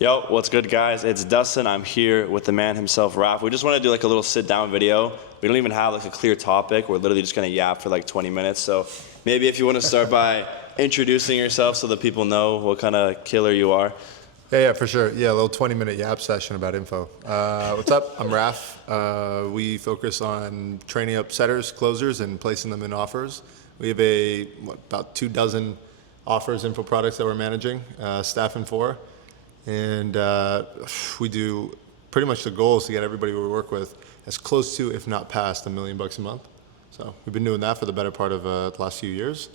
Yo, what's good, guys? It's Dustin. I'm here with the man himself, Raph. We just want to do like a little sit-down video. We don't even have like a clear topic. We're literally just gonna yap for like 20 minutes. So maybe if you want to start by introducing yourself so that people know what kind of killer you are. Yeah, for sure. Yeah, a little 20-minute yap session about info. What's up? I'm Raph. We focus on training up setters, closers, and placing them in offers. We have about 24 offers, info products that we're managing, staffing for. And we do pretty much the goal is to get everybody we work with as close to, if not past, $1 million a month. So we've been doing that for the better part of the last few years.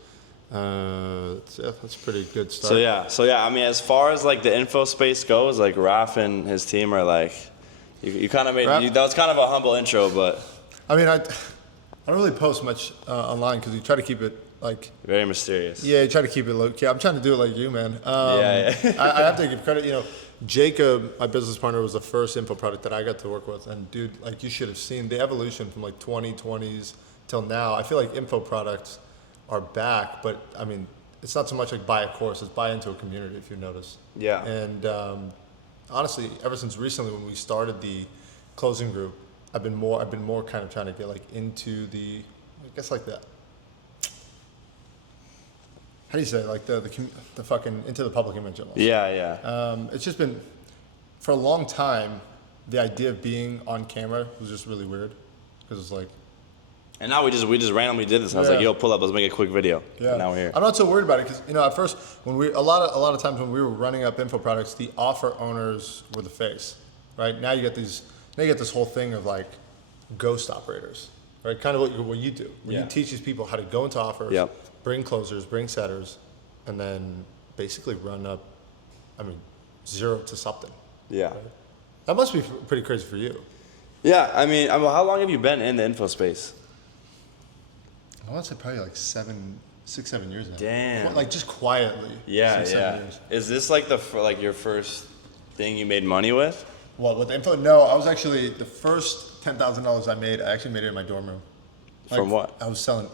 That's a pretty good start. So yeah. I mean, as far as like the info space goes, like Raph and his team are like, you kind of made that was kind of a humble intro, but I mean, I don't really post much online because you try to keep it like very mysterious. Yeah, you try to keep it low key. I'm trying to do it like you, man. Yeah. I have to give credit. You know, Jacob, my business partner, was the first info product that I got to work with, and dude, like you should have seen the evolution from like 2020s till now. I feel like info products are back, but I mean, it's not so much like buy a course; it's buy into a community. If you notice. Yeah. And honestly, ever since recently when we started the closing group, I've been more kind of trying to get like into the, I guess like that. How do you say it? Like the fucking into the public image almost. Yeah. It's just been, for a long time, the idea of being on camera was just really weird, because it's like. And now we just randomly did this. And I was like, yo, pull up, let's make a quick video. Yeah. And now we're here. I'm not so worried about it because at first when a lot of times when we were running up info products, the offer owners were the face, right? Now you get this whole thing of like ghost operators, right? Kind of what you do. Where you teach these people how to go into offers. Yep. Bring closers, bring setters, and then basically run up, zero to something. Yeah. Right? That must be pretty crazy for you. Yeah, I mean, how long have you been in the info space? I want to say probably like 6, 7 years now. Damn. Like just quietly. Yeah. 7 years. Is this like your first thing you made money with? Well, with the info, no. I was actually, the first $10,000 I made, I actually made it in my dorm room. From what? I was selling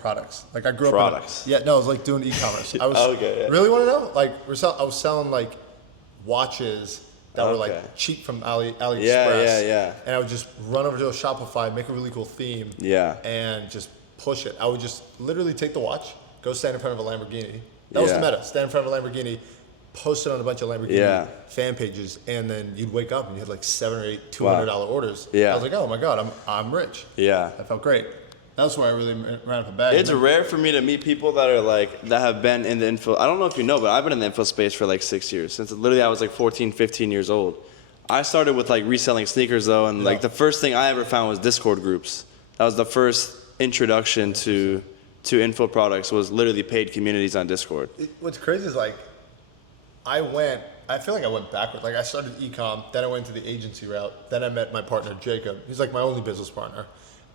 products. Like I grew up. Products. I was like doing e-commerce. I was Okay, yeah. Really want to know? Like I was selling like watches that were like cheap from AliExpress. Yeah. And I would just run over to a Shopify, make a really cool theme. Yeah. And just push it. I would just literally take the watch, go stand in front of a Lamborghini. That was the meta. Stand in front of a Lamborghini, post it on a bunch of Lamborghini fan pages, and then you'd wake up and you had like 7 or 8 $200 orders. Yeah. I was like, oh my God, I'm rich. Yeah. I felt great. That's why I really ran up a bag. It's rare for me to meet people that have been in the info. I don't know if you know, but I've been in the info space for like 6 years. Since literally I was like 14, 15 years old. I started with like reselling sneakers though, and like the first thing I ever found was Discord groups. That was the first introduction to info products, was literally paid communities on Discord. What's crazy is like, I feel like I went backward. Like I started e-com, then I went to the agency route, then I met my partner Jacob. He's like my only business partner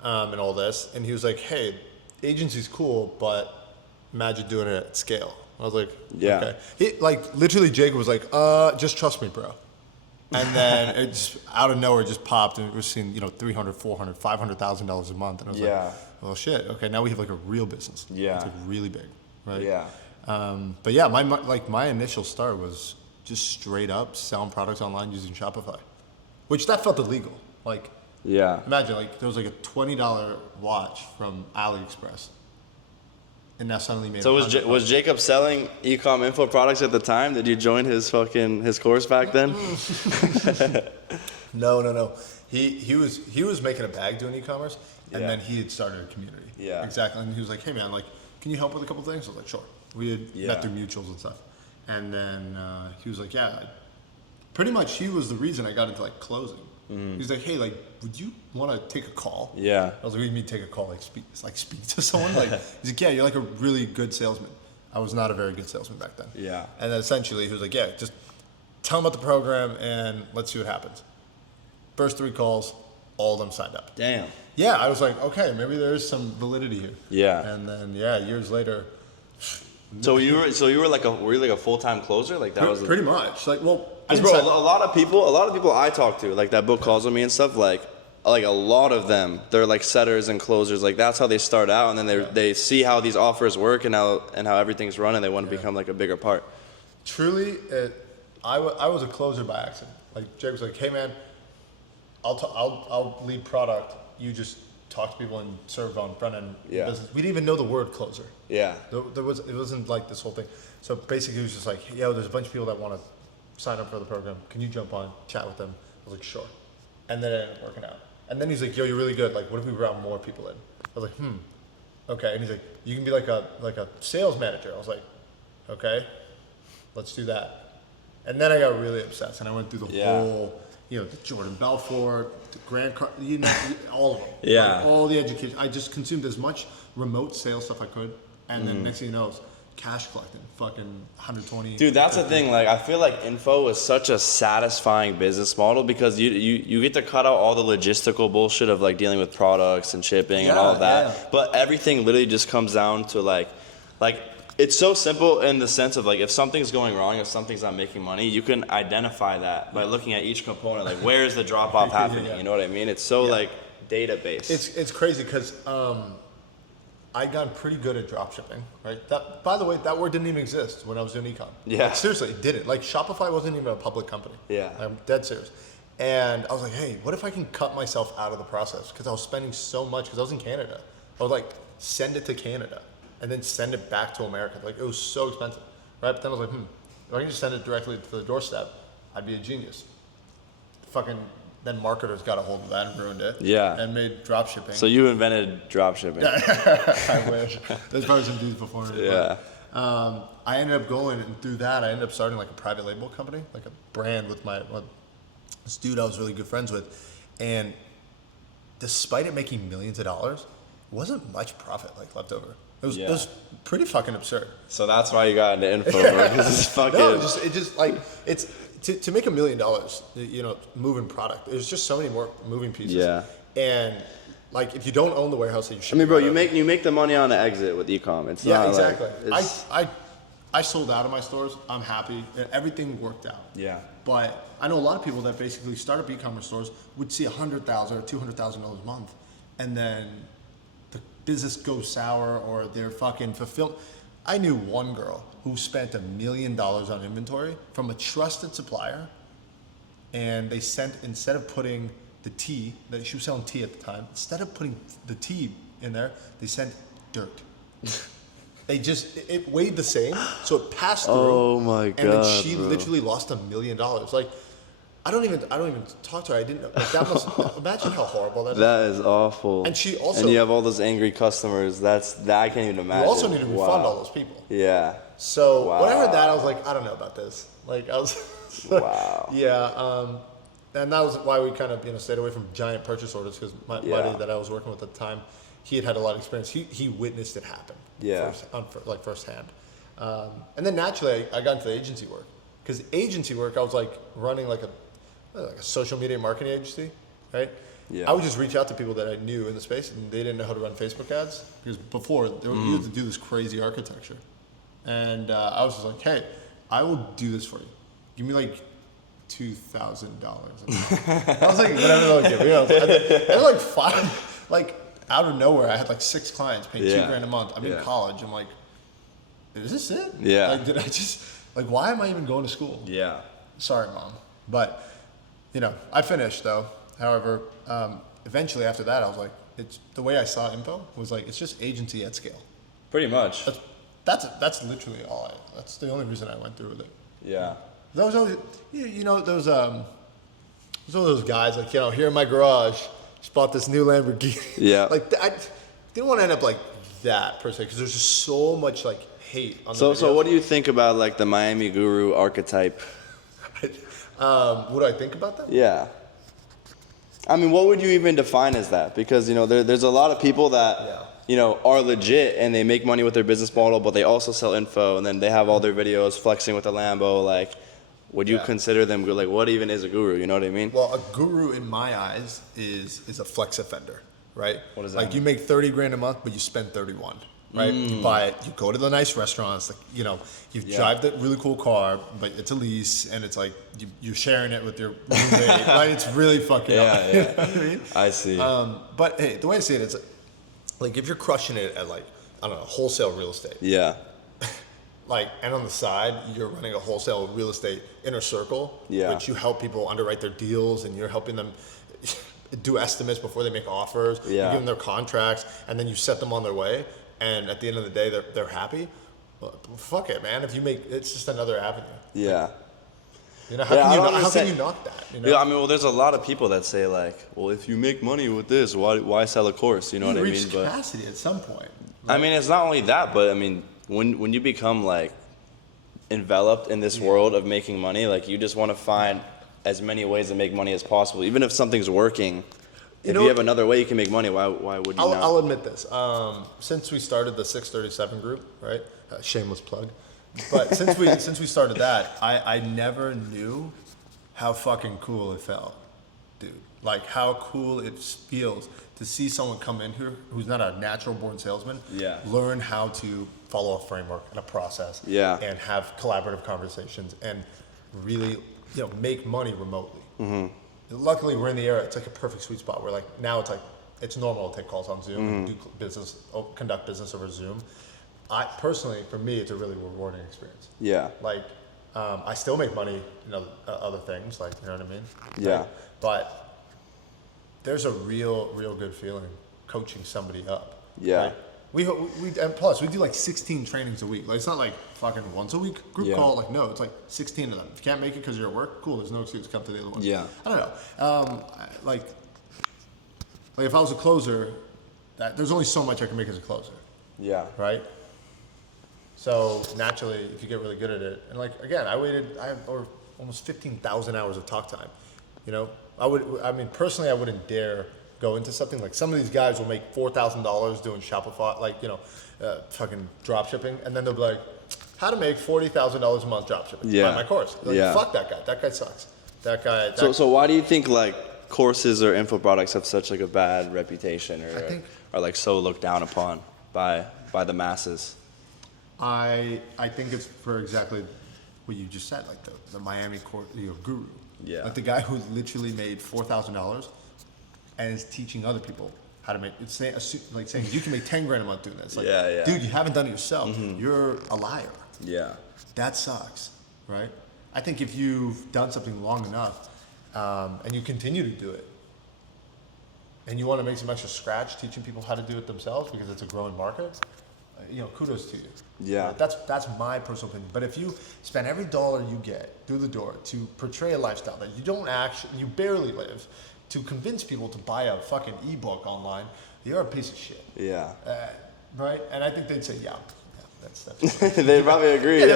in all this. And he was like, hey, agency's cool, but imagine doing it at scale. I was like, okay. He, like literally Jacob was like, just trust me, bro. And then it just out of nowhere just popped, and we're seeing $300,000, $400,000, $500,000 a month. And I was like, well shit, okay, now we have like a real business. Yeah. It's like really big, right? Yeah. But yeah, my initial start was just straight up selling products online using Shopify, which that felt illegal. Like, imagine like there was like a $20 watch from AliExpress, and now suddenly made. So was Jacob selling e-com info products at the time? Did you join his course back then? No. He was making a bag doing e-commerce, and then he had started a community. Yeah. Exactly. And he was like, hey man, like, can you help with a couple things? I was like, sure. We had met through mutuals and stuff. And then he was like, yeah, pretty much he was the reason I got into like closing. He's like, hey, like, would you want to take a call? Yeah. I was like, what do you mean take a call? Like speak to someone? Like, he's like, yeah, you're like a really good salesman. I was not a very good salesman back then. Yeah. And then essentially he was like, yeah, just tell him about the program and let's see what happens. First 3 calls, all of them signed up. Damn. Yeah, I was like, okay, maybe there is some validity here. Yeah. And then years later. So you were like a full-time closer? Like that was pretty much. Like, well, a lot of people I talk to, like that book calls with me and stuff, like a lot of them, they're like setters and closers. Like that's how they start out, and then they see how these offers work and how everything's run, and they want to become like a bigger part. Truly, I was a closer by accident. Like Jake was like, "Hey man, I'll lead product. You just talk to people and serve on front end business." We didn't even know the word closer. Yeah. It wasn't like this whole thing. So basically, it was just like, "Yo, there's a bunch of people that want to sign up for the program. Can you jump on, chat with them?" I was like, "Sure." And then it ended up working out. And then he's like, "Yo, you're really good. Like, what if we brought more people in?" I was like, okay. And he's like, "You can be like a sales manager." I was like, "Okay, let's do that." And then I got really obsessed, and I went through the whole, the Jordan Belfort, the Grant Car, all of them. Yeah. Like, all the education. I just consumed as much remote sales stuff I could, and then next thing you know, it's cash collecting, fucking 120. Dude, that's the thing. Like, I feel like info is such a satisfying business model because you get to cut out all the logistical bullshit of like dealing with products and shipping and all of that. Yeah. But everything literally just comes down to like it's so simple in the sense of like if something's going wrong, if something's not making money, you can identify that by looking at each component. Like, where is the drop off happening? You know what I mean? It's so like database. It's crazy because I'd gotten pretty good at dropshipping, right? That, by the way, that word didn't even exist when I was doing ecom. Yeah. Like, seriously, it didn't. Like, Shopify wasn't even a public company. Yeah. I'm dead serious. And I was like, hey, what if I can cut myself out of the process? Because I was spending so much, because I was in Canada. I was like, send it to Canada and then send it back to America. Like, it was so expensive, right? But then I was like, if I can just send it directly to the doorstep, I'd be a genius. Then marketers got a hold of that and ruined it. Yeah. And made dropshipping. So you invented dropshipping. I wish. There's probably some dudes before me. Yeah. But, I ended up going, and through that, I ended up starting like a private label company, like a brand with this dude I was really good friends with. And despite it making millions of dollars, it wasn't much profit like left over. It was pretty fucking absurd. So that's why you got into info, bro. Because it's fucking. No, it just like it's to make $1 million, moving product. There's just so many more moving pieces. Yeah. And like if you don't own the warehouse that you should. I mean, bro, you make the money on the exit with ecom. It's not exactly. Like, I sold out of my stores. I'm happy. Everything worked out. Yeah. But I know a lot of people that basically start up e-commerce stores would see $100,000 or $200,000 a month, and then the business goes sour or they're fucking fulfilled. I knew one girl who spent $1 million on inventory from a trusted supplier, and they sent, instead of putting the tea, that she was selling tea at the time, instead of putting the tea in there, they sent dirt. It weighed the same, so it passed through. Oh my god! And then she literally lost $1 million. Like, I don't even talk to her. I didn't. Like, that must imagine how horrible that is. That is awful. And she also. And you have all those angry customers. That I can't even imagine. You also need to refund all those people. Yeah. So when I heard that, I was like, I don't know about this. Like, I was. Wow. Yeah. And that was why we kind of stayed away from giant purchase orders, because my buddy that I was working with at the time, he had a lot of experience. He witnessed it happen. Yeah. Firsthand. And then naturally, I got into the agency work, because agency work, I was like running like a social media marketing agency, right? Yeah. I would just reach out to people that I knew in the space, and they didn't know how to run Facebook ads, because before you had to do this crazy architecture, and I was just like, hey, I will do this for you. Give me like $2,000. I was like, whatever they'll give me. I had like 5, like out of nowhere, I had like 6 clients paying $2,000 a month. I'm in college. I'm like, is this it? Yeah. Like, did I just why am I even going to school? Yeah. Sorry, Mom. But I finished though. However, eventually after that, I was like, it's the way I saw info was like, it's just agency at scale. Pretty much. That's literally all. That's the only reason I went through with it. Yeah. There was always, those those guys like, here in my garage, just bought this new Lamborghini. Yeah. Like, I didn't want to end up like that per se, because there's just so much like hate on the So videos. what do you think about like the Miami Guru archetype? What do I think about that? Yeah. I mean, what would you even define as that? Because there's a lot of people that are legit and they make money with their business model, but they also sell info, and then they have all their videos flexing with a Lambo. Like, would you consider them like, what even is a guru? You know what I mean? Well, a guru in my eyes is a flex offender, right? What does that like mean? you make $30,000 a month, but you spend 31, right? You buy it, you go to the nice restaurants, like you drive the really cool car, but it's a lease, and it's like you're sharing it with your roommate. Right? It's really fucking up. You know what I mean? I see. But hey, the way I see it is like if you're crushing it at like, I don't know, wholesale real estate. Yeah. Like, and on the side, you're running a wholesale real estate inner circle, which you help people underwrite their deals, and you're helping them do estimates before they make offers. You give them their contracts, and then you set them on their way. And at the end of the day, they're happy. Well, fuck it, man. If you make, it's just another avenue. Yeah. You know, how can you knock that? You know? Yeah, I mean, well, there's a lot of people that say like, well, if you make money with this, why sell a course? You know what I mean? Reach capacity at some point. Right? I mean, it's not only that, but I mean, when you become like enveloped in this world of making money, like you just want to find as many ways to make money as possible, even if something's working. If you have another way you can make money, why would you not? I'll admit this. Since we started the 637 group, right? Shameless plug. But since we started that, I never knew how fucking cool it felt, dude. Like how cool it feels to see someone come in here who's not a natural born salesman, learn how to follow a framework and a process, and have collaborative conversations and really, make money remotely. Luckily, we're in the era. It's like a perfect sweet spot where like now it's like it's normal to take calls on Zoom and do conduct business over Zoom. Personally, for me, it's a really rewarding experience. Yeah. Like, I still make money, other things, like, you know what I mean? Yeah. Like, but there's a real good feeling coaching somebody up. Yeah. Right? And plus, we do like 16 trainings a week. Like, it's not like fucking once a week group call. Like, no, it's like 16 of them. If you can't make it because you're at work, cool. There's no excuse to come to the other one. Yeah. I don't know. Like if I was a closer, there's only so much I can make as a closer. Yeah. Right? So naturally, if you get really good at it, and like again, I have over almost 15,000 hours of talk time. Personally, I wouldn't dare go into something like some of these guys will make $4,000 doing Shopify, fucking dropshipping, and then they'll be like, how to make $40,000 a month dropshipping. Buy my course. Like, fuck that guy. That guy sucks. So why do you think like courses or info products have such like a bad reputation or are like so looked down upon by the masses? I think it's for exactly what you just said, like the Miami course, guru. Yeah. Like the guy who literally made $4,000 and is teaching other people how to make. It's saying you can make 10 grand a month doing this. Like, dude, you haven't done it yourself. You're a liar. Yeah. That sucks, right? I think if you've done something long enough and you continue to do it, and you want to make some extra scratch teaching people how to do it themselves because it's a growing market, kudos to you. Yeah. That's my personal opinion. But if you spend every dollar you get through the door to portray a lifestyle that you barely live, to convince people to buy a fucking ebook online, you're a piece of shit. Yeah. Right? And I think they'd say, that's they'd probably agree. And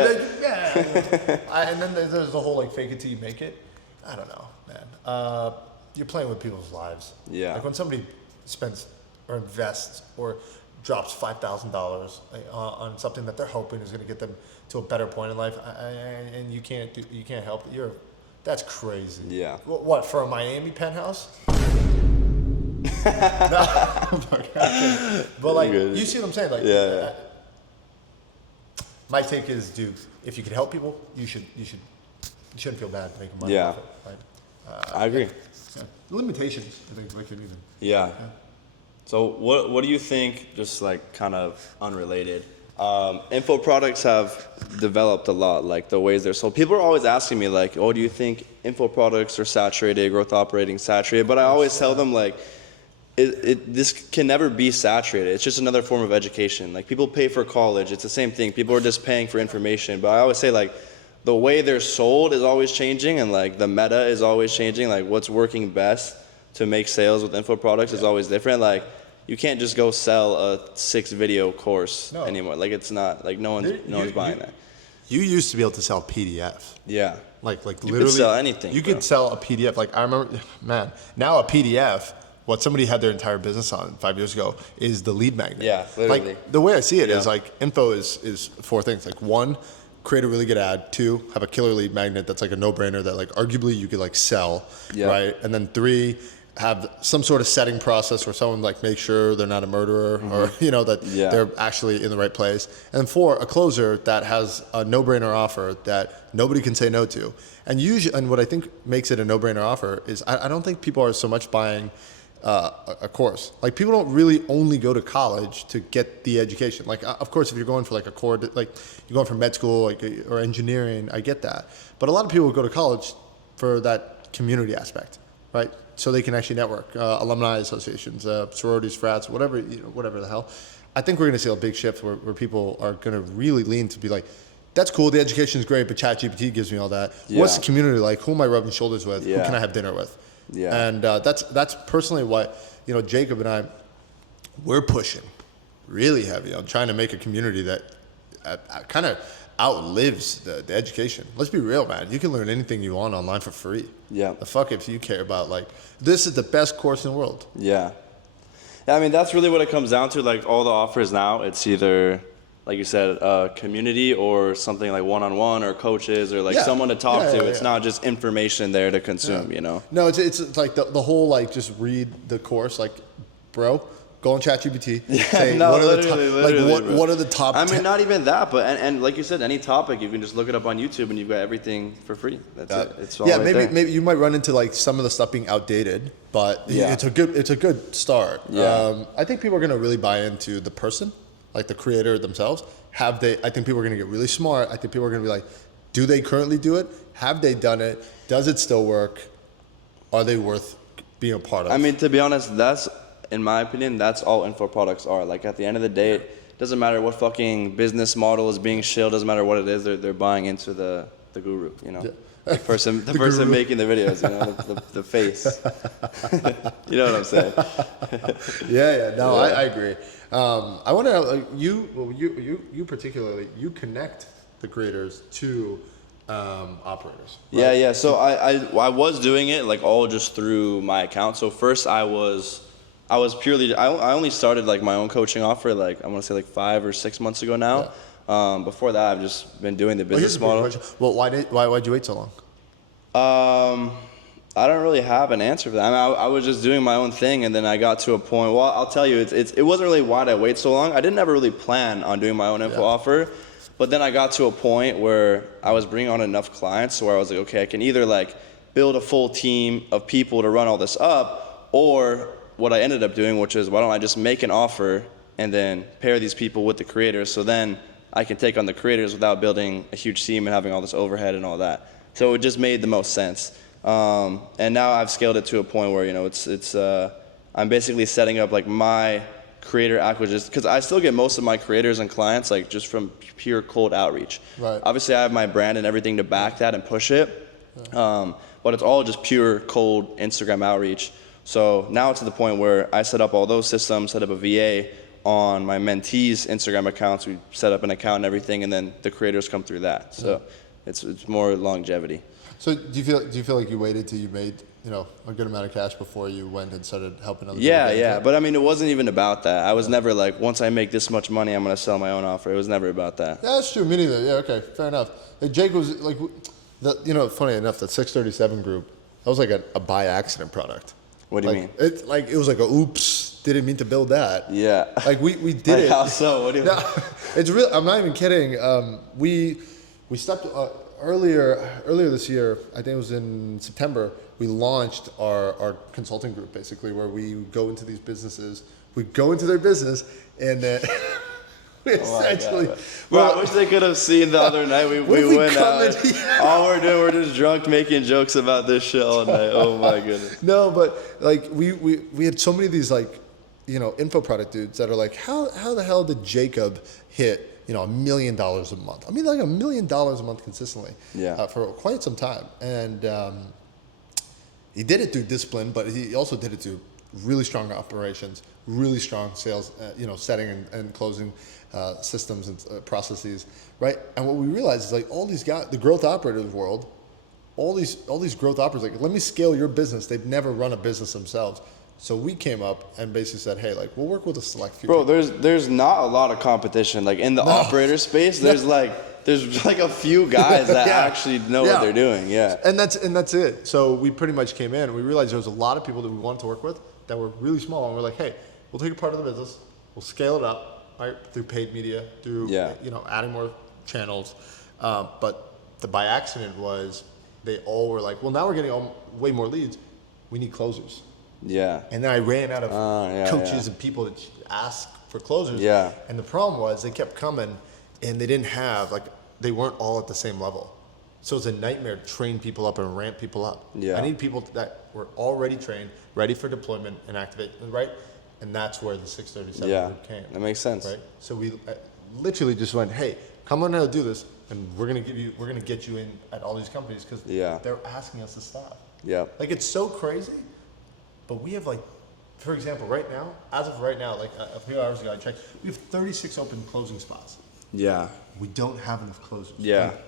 then there's the whole like fake it till you make it. I don't know, man. You're playing with people's lives. Yeah. Like when somebody spends or invests or drops $5,000 on something that they're hoping is going to get them to a better point in life, and you can't help it. That's crazy. Yeah. What, for a Miami penthouse? No, but like you see what I'm saying? Like, my take is, dude, if you can help people, you shouldn't feel bad making money. Yeah. Off it, right? I agree. Yeah. Limitations, I think, like anything. Yeah. So what do you think, just like kind of unrelated, info products have developed a lot, like the ways they're sold. People are always asking me like, oh, do you think info products are saturated, growth operating saturated? But I always tell them like, this can never be saturated. It's just another form of education. Like people pay for college, it's the same thing. People are just paying for information. But I always say like, the way they're sold is always changing, and like the meta is always changing. Like what's working best to make sales with info products is always different. Like you can't just go sell a 6-video course anymore. Like it's not like no one's buying that. You used to be able to sell PDF. Yeah. Like literally. You could sell anything. You could sell a PDF. Like I remember, man. Now a PDF, what somebody had their entire business on 5 years ago, is the lead magnet. Yeah, literally. Like the way I see it is like info is 4 things. Like 1, create a really good ad. 2, have a killer lead magnet that's like a no-brainer that like arguably you could like sell, right? And then 3, have some sort of setting process where someone like makes sure they're not a murderer or that they're actually in the right place. And then 4, a closer that has a no-brainer offer that nobody can say no to. And what I think makes it a no-brainer offer is I don't think people are so much buying a course. Like people don't really only go to college to get the education. Like of course, if you're going for like a core, like you're going for med school, like or engineering, I get that. But a lot of people go to college for that community aspect, right? So they can actually network, alumni associations, sororities, frats, whatever, whatever the hell. I think we're going to see a big shift where people are going to really lean to be like, that's cool, the education is great, but ChatGPT gives me all that. Yeah. What's the community like? Who am I rubbing shoulders with? Yeah. Who can I have dinner with? Yeah. And that's personally why, Jacob and I, we're pushing really heavy on trying to make a community that kind of outlives the education. Let's be real, man. You can learn anything you want online for free. Yeah. The fuck if you care about like, this is the best course in the world. Yeah. Yeah, I mean, that's really what it comes down to. Like all the offers now, it's either, like you said, community or something like one-on-one or coaches or like someone to talk to. It's not just information there to consume, No, it's like the whole like just read the course, like, bro, go on ChatGPT. Say, No, what are literally, what are the top? I mean, 10? not even that, but and like you said, any topic you can just look it up on YouTube and you've got everything for free. That's it. It's all right there. Maybe you might run into like some of the stuff being outdated, but it's a good start. Yeah. I think people are gonna really buy into the person, like the creator themselves. I think people are gonna get really smart. I think people are gonna be like, do they currently do it? Have they done it? Does it still work? Are they worth being a part of? I mean, to be honest, in my opinion, that's all info products are. Like at the end of the day, it doesn't matter what fucking business model is being shilled, doesn't matter what it is, they're buying into the guru, The person making the videos, the face. You know what I'm saying? No, I agree. I want to like you particularly, you connect the creators to operators. Right? Yeah. So I was doing it like all just through my account. So first I was purely, I only started like my own coaching offer like I want to say like 5 or 6 months ago now. Yeah. Before that I've just been doing the business model. Well, why'd you wait so long? I don't really have an answer for that. I mean, I was just doing my own thing, and then I got to a point. Well, I'll tell you, it wasn't really why'd I wait so long. I didn't ever really plan on doing my own info offer, but then I got to a point where I was bringing on enough clients, where I was like, okay, I can either like build a full team of people to run all this up, or what I ended up doing, which is why don't I just make an offer and then pair these people with the creators, so then I can take on the creators without building a huge team and having all this overhead and all that. So it just made the most sense. And now I've scaled it to a point where I'm basically setting up like my creator acquisition, because I still get most of my creators and clients like just from pure cold outreach. Right. Obviously I have my brand and everything to back that and push it, but it's all just pure cold Instagram outreach. So now it's to the point where I set up all those systems, set up a VA on my mentees' Instagram accounts. We set up an account and everything, and then the creators come through that. So it's more longevity. So do you feel like you waited till you made a good amount of cash before you went and started helping other people? Yeah. But I mean, it wasn't even about that. I was never like, once I make this much money, I'm gonna sell my own offer. It was never about that. Yeah, that's true. Me neither. Yeah, okay, fair enough. Like Jake was like, funny enough, that 637 group, that was like a by accident product. What do you mean? It was like a oops, didn't mean to build that. Yeah. Like we did it. How so? What do you mean? It's real. I'm not even kidding. We stepped earlier this year. I think it was in September. We launched our consulting group, basically, where we go into these businesses. We go into their business, and then we essentially. Bro, I wish they could have seen the other night. We went out. All we're doing, we're just drunk making jokes about this shit all night. Oh my goodness. No, but like we had so many of these like, info product dudes that are like, how the hell did Jacob hit $1 million a month? I mean, like $1 million a month consistently. Yeah. For quite some time, and he did it through discipline, but he also did it through really strong operations, really strong sales, setting and closing systems and processes, right? And what we realized is like all these guys, the growth operators world, all these growth operators, like, let me scale your business. They've never run a business themselves. So we came up and basically said, hey, like, we'll work with a select few people. There's not a lot of competition. Like in the operator space, there's like a few guys that actually know what they're doing. Yeah. And that's it. So we pretty much came in and we realized there was a lot of people that we wanted to work with that were really small, and we're like, hey, we'll take a part of the business, we'll scale it up, right, through paid media, through adding more channels. But the by accident was they all were like, well, now we're getting way more leads. We need closers. Yeah. And then I ran out of yeah, coaches and people that ask for closers. Yeah. And the problem was they kept coming and they didn't have, like, they weren't all at the same level. So it's a nightmare to train people up and ramp people up. Yeah. I need people that were already trained, ready for deployment and activate, right? And that's where the 637 group came. That makes sense. Right? So we literally just went, hey, come on now, do this, and we're gonna get you in at all these companies because they're asking us to stop. Yeah. Like, it's so crazy, but we have, like, for example, right now, as of right now, like a few hours ago I checked, we have 36 open closing spots. Yeah. We don't have enough closers. Yeah. Like,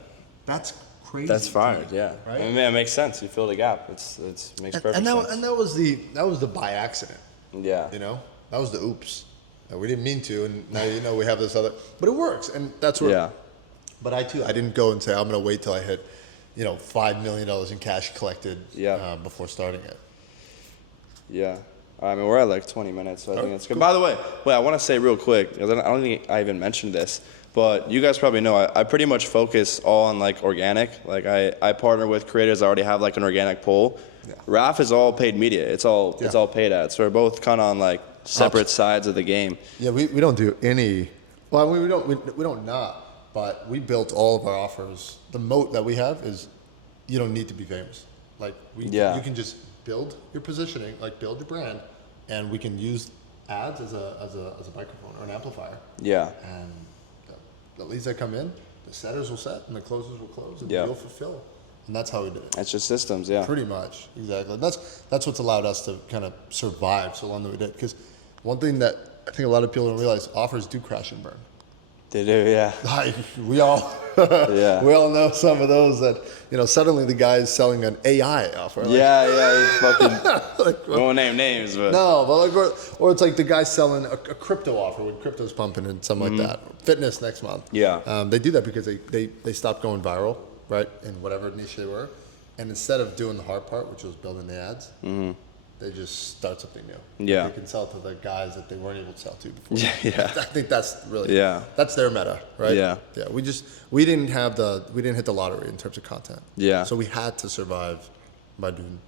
that's crazy. That's fire. Yeah. Right? I mean, it makes sense. You fill the gap. Makes perfect sense. And that was the by accident. Yeah. You know, that was the oops. We didn't mean to, and now we have this other, but it works, and that's where. Yeah. But I didn't go and say I'm going to wait till I hit, $5 million in cash collected. Before starting it. Yeah. I mean, we're at like 20 minutes, so I think it's good. Cool. By the way, I want to say real quick, I don't think I even mentioned this, but you guys probably know I pretty much focus all on like organic. Like I partner with creators that already have like an organic pool. Yeah. Raph is all paid media. It's all paid ads. So we're both kind of on like separate sides of the game. Yeah, we don't do any. Well, I mean, we don't not, but we built all of our offers. The moat that we have is you don't need to be famous. Like you can just build your positioning, like build your brand, and we can use ads as a microphone or an amplifier. Yeah. And the leads that come in, the setters will set and the closers will close and we'll fulfill. And that's how we did it. That's just systems, yeah. Pretty much, exactly. That's what's allowed us to kind of survive so long that we did. Because one thing that I think a lot of people don't realize, offers do crash and burn. They do, yeah. Like we all know some of those that, suddenly the guy is selling an AI offer. Like, he's fucking, like, we won't name names, but. No, but like, or it's like the guy selling a crypto offer when crypto's pumping and something like that. Fitness next month. Yeah. They do that because they stopped going viral, right, in whatever niche they were. And instead of doing the hard part, which was building the ads, they just start something new. Yeah. They can sell to the guys that they weren't able to sell to before. Yeah. I think that's really, that's their meta, right? Yeah. Yeah. We didn't hit the lottery in terms of content. Yeah. So we had to survive by doing,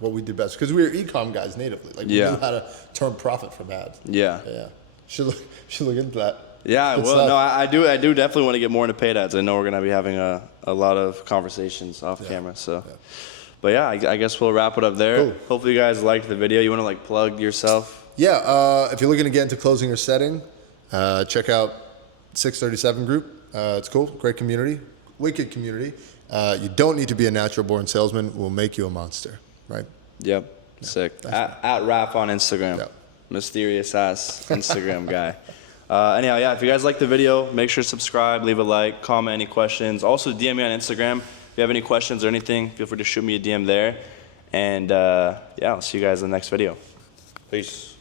what we do best. Because we were e-com guys natively. Like we knew how to turn profit from ads. Yeah. Yeah. Should look into that. Yeah, I do definitely want to get more into paid ads. I know we're going to be having a lot of conversations off camera, so. Yeah. But yeah, I guess we'll wrap it up there. Cool. Hopefully you guys liked the video. You want to like plug yourself? Yeah, if you're looking to get into closing or setting, check out 637 group. It's cool, great community, wicked community. You don't need to be a natural born salesman. We'll make you a monster, right? Yep, sick. At Raph on Instagram. Yep. Mysterious ass Instagram guy. Anyhow, if you guys like the video, make sure to subscribe, leave a like, comment any questions. Also DM me on Instagram. If you have any questions or anything, feel free to shoot me a DM there. And I'll see you guys in the next video. Peace.